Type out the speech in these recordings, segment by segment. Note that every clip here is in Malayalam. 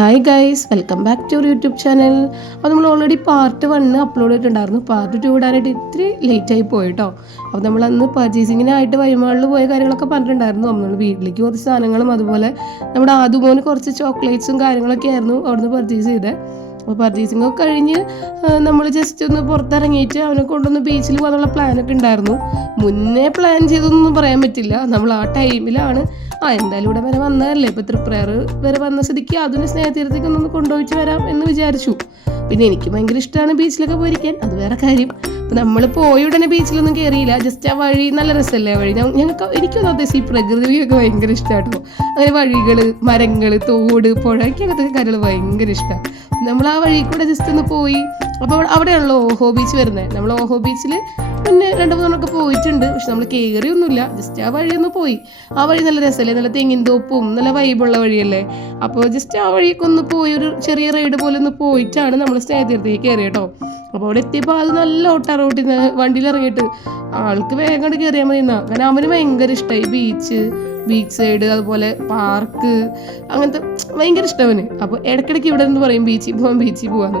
Hi guys, welcome back to our YouTube channel. അപ്പോൾ നമ്മൾ ഓൾറെഡി പാർട്ട് 1 അപ്ലോഡ് ചെയ്തിട്ടുണ്ടായിരുന്നു. പാർട്ട് 2 ഇടാനായിട്ട് ഇത്തിരി ലേറ്റായി പോയിട്ടോ. അപ്പോൾ നമ്മൾ അന്ന് പർച്ചേസിങ്ങിനായിട്ട് വഴിമാളിൽ പോയ കാര്യങ്ങളൊക്കെ പറഞ്ഞിട്ടുണ്ടായിരുന്നു. നമ്മൾ വീട്ടിലേക്ക് കുറച്ച് സാധനങ്ങളും അതുപോലെ നമ്മുടെ ആദ്യമോന് കുറച്ച് ചോക്ലേറ്റ്സും കാര്യങ്ങളൊക്കെ ആയിരുന്നു അവിടുന്ന് പർച്ചേസ് ചെയ്തത്. അപ്പോൾ പർച്ചേസിംഗ് ഒക്കെ കഴിഞ്ഞ് നമ്മൾ ജസ്റ്റ് ഒന്ന് പുറത്തിറങ്ങിയിട്ട് അവനെ കൊണ്ടൊന്ന് ബീച്ചിൽ പോകാനുള്ള പ്ലാനൊക്കെ ഉണ്ടായിരുന്നു. മുന്നേ പ്ലാൻ ചെയ്തൊന്നും പറയാൻ പറ്റില്ല. നമ്മൾ ആ ടൈമിലാണ് എന്തായാലും ഇവിടെ വരെ വന്നതല്ലേ, ഇപ്പോൾ തൃപ്രയർ വരെ വന്ന സ്ഥിതിക്ക് അതിന് സ്നേഹതീരത്തേക്ക് ഒന്ന് കൊണ്ടുപോയിട്ട് വരാം എന്ന് വിചാരിച്ചു. പിന്നെ എനിക്ക് ഭയങ്കര ഇഷ്ടമാണ് ബീച്ചിലൊക്കെ പോയിരിക്കാൻ, അത് വേറെ കാര്യം. അപ്പം നമ്മൾ പോയ ഉടനെ ബീച്ചിലൊന്നും കയറിയില്ല. ജസ്റ്റ് ആ വഴി നല്ല രസമല്ലേ വഴി. എനിക്കൊന്നും അത്യാവശ്യം ഈ പ്രകൃതിയൊക്കെ ഭയങ്കര ഇഷ്ടമാട്ടോ. അങ്ങനെ വഴികൾ, മരങ്ങൾ, തോട്, പുഴ, എനിക്ക് അങ്ങനത്തെ കാര്യങ്ങൾ ഭയങ്കര ഇഷ്ടമാണ്. നമ്മൾ ആ വഴി കൂടെ ജസ്റ്റ് ഒന്ന് പോയി. അപ്പോൾ അവിടെയാണല്ലോ ഓഹോ ബീച്ച് വരുന്നത്. നമ്മൾ ഓഹോ ബീച്ചിൽ പിന്നെ 2-3 പോയിട്ടുണ്ട്, പക്ഷെ നമ്മൾ കയറിയൊന്നുമില്ല. ജസ്റ്റ് ആ വഴി ഒന്ന് പോയി. ആ വഴി നല്ല രസമല്ലേ, നല്ല തെങ്ങിൻ തോപ്പും നല്ല വൈബുള്ള വഴിയല്ലേ. അപ്പോൾ ജസ്റ്റ് ആ വഴിയൊക്കെ ഒന്ന് പോയി ഒരു ചെറിയ റൈഡ് പോലെ ഒന്ന് പോയിട്ടാണ് നമ്മൾ സ്നേഹതീരത്തേക്ക് കയറി കേട്ടോ. അപ്പോൾ അവിടെ എത്തിയപ്പോൾ അത് നല്ല ഓട്ടാറ് ഓട്ടി വണ്ടിയിൽ ഇറങ്ങിയിട്ട് ആൾക്ക് വേഗം കയറിയാൽ മതി എന്നാ. കാരണം അവന് ഭയങ്കര ഇഷ്ടമായി ബീച്ച് സൈഡ്, അതുപോലെ പാർക്ക്, അങ്ങനത്തെ ഭയങ്കര ഇഷ്ടവന്. അപ്പോൾ ഇടയ്ക്കിടയ്ക്ക് ഇവിടെ നിന്ന് പറയും ബീച്ചിൽ പോകാമെന്ന്.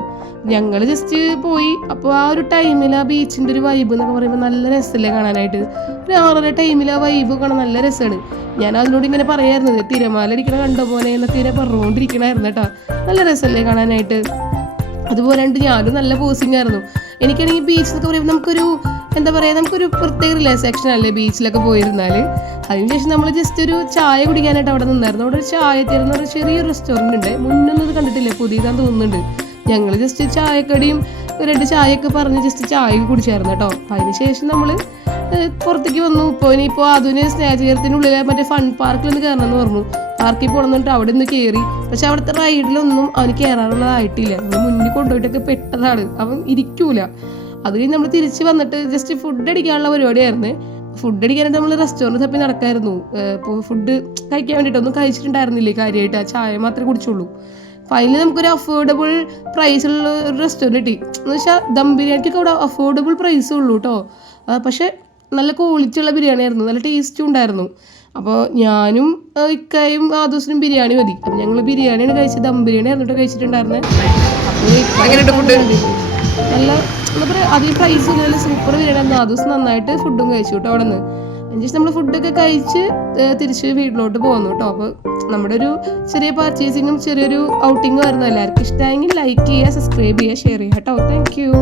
ഞങ്ങൾ ജസ്റ്റ് പോയി. അപ്പോൾ ആ ഒരു ടൈമിൽ ആ ബീച്ചിൻ്റെ ഒരു വൈബ് എന്നൊക്കെ പറയുമ്പോൾ നല്ല രസമല്ലേ കാണാനായിട്ട്. ഒരു 6:30 ടൈമിൽ ആ വൈബ് കാണാൻ നല്ല രസമാണ്. ഞാൻ അതിനോട് ഇങ്ങനെ പറയായിരുന്നത് തിരമാല അടിക്കണ കണ്ട പോലെ എന്നൊക്കെ ഇങ്ങനെ പറഞ്ഞുകൊണ്ടിരിക്കണമായിരുന്നു കേട്ടോ. നല്ല രസമല്ലേ കാണാനായിട്ട്. അതുപോലെ ഞാനും നല്ല പോസിങ് ആയിരുന്നു. എനിക്കാണെങ്കിൽ ബീച്ച് എന്നൊക്കെ പറയുമ്പോൾ നമുക്കൊരു എന്താ പറയുക, നമുക്കൊരു പ്രത്യേക റിലാക്സേഷൻ അല്ലേ ബീച്ചിലൊക്കെ പോയിരുന്നാൽ. അതിനുശേഷം നമ്മൾ ജസ്റ്റ് ഒരു ചായ കുടിക്കാനായിട്ട് അവിടെ നിന്നായിരുന്നു. അവിടെ ഒരു ചായ തീരുന്ന ഒരു ചെറിയൊരു റെസ്റ്റോറൻറ്റ് ഉണ്ട്. മുന്നൊന്നും ഇത് കണ്ടിട്ടില്ല, പുതിയതാന്ന് തോന്നുന്നുണ്ട്. ഞങ്ങൾ ജസ്റ്റ് ചായക്കടിയും 2 ചായയൊക്കെ പറഞ്ഞ് ജസ്റ്റ് ചായ കുടിച്ചായിരുന്നു കേട്ടോ. അപ്പം അതിനുശേഷം നമ്മൾ പുറത്തേക്ക് വന്നു. ഇപ്പോൾ അതിന് സ്നേഹതീരത്തിനുള്ളിൽ മറ്റേ ഫൺ പാർക്കിലൊന്ന് കയറണമെന്ന് പറഞ്ഞു. പാർക്കിൽ പോകണം എന്നിട്ട് അവിടെ നിന്ന് കയറി. പക്ഷെ അവിടുത്തെ റൈഡിലൊന്നും അവന് കയറാനുള്ളതായിട്ടില്ല. നമ്മൾ മുന്നിൽ കൊണ്ടുപോയിട്ടൊക്കെ പെട്ടതാണ്, അവൻ ഇരിക്കൂല. അത് കഴിഞ്ഞ് നമ്മൾ തിരിച്ച് വന്നിട്ട് ജസ്റ്റ് ഫുഡ് അടിക്കാനുള്ള പരിപാടിയായിരുന്നു. ഫുഡ് അടിക്കാനായിട്ട് നമ്മൾ റെസ്റ്റോറൻറ്റ് തപ്പി നടക്കായിരുന്നു. ഇപ്പോൾ ഫുഡ് കഴിക്കാൻ വേണ്ടിയിട്ടൊന്നും കഴിച്ചിട്ടുണ്ടായിരുന്നില്ലേ കാര്യമായിട്ട്, ആ ചായ മാത്രമേ കുടിച്ചുള്ളൂ. ഫൈനലി നമുക്കൊരു അഫോർഡബിൾ പ്രൈസുള്ള ഒരു റെസ്റ്റോറൻറ്റ് കിട്ടി. എന്ന് വെച്ചാൽ ദം ബിരിയാണിക്കൊക്കെ അവിടെ അഫോർഡബിൾ പ്രൈസേ ഉള്ളൂ കേട്ടോ. പക്ഷേ നല്ല ക്വാളിറ്റി ഉള്ള ബിരിയാണി ആയിരുന്നു, നല്ല ടേസ്റ്റും ഉണ്ടായിരുന്നു. അപ്പോൾ ഞാനും ഇക്കായും ആ ദിവസം ബിരിയാണി മതി. അപ്പം ഞങ്ങൾ ബിരിയാണിയാണ് കഴിച്ചത്, ദം ബിരിയാണി ആയിരുന്നു കഴിച്ചിട്ടുണ്ടായിരുന്നത്. അപ്പോൾ നല്ല എന്താ പറയുക, അധികം പ്രൈസ് ഇല്ല, നല്ല സൂപ്പർ ബിരിയാണി ആയിരുന്നു. ആ ദിവസം നന്നായിട്ട് ഫുഡും കഴിച്ചു കേട്ടോ അവിടെ നിന്ന്. അതിനുശേഷം നമ്മൾ ഫുഡൊക്കെ കഴിച്ച് തിരിച്ച് വീട്ടിലോട്ട് പോകുന്നു കേട്ടോ. അപ്പോൾ നമ്മുടെ ഒരു ചെറിയ പർച്ചേസിങ്ങും ചെറിയൊരു ഔട്ടിങ്ങും ആയിരുന്നു. എല്ലാവർക്കും ഇഷ്ടമായെങ്കിൽ ലൈക്ക് ചെയ്യുക, സബ്സ്ക്രൈബ് ചെയ്യുക, ഷെയർ ചെയ്യുക കേട്ടോ. Thank you.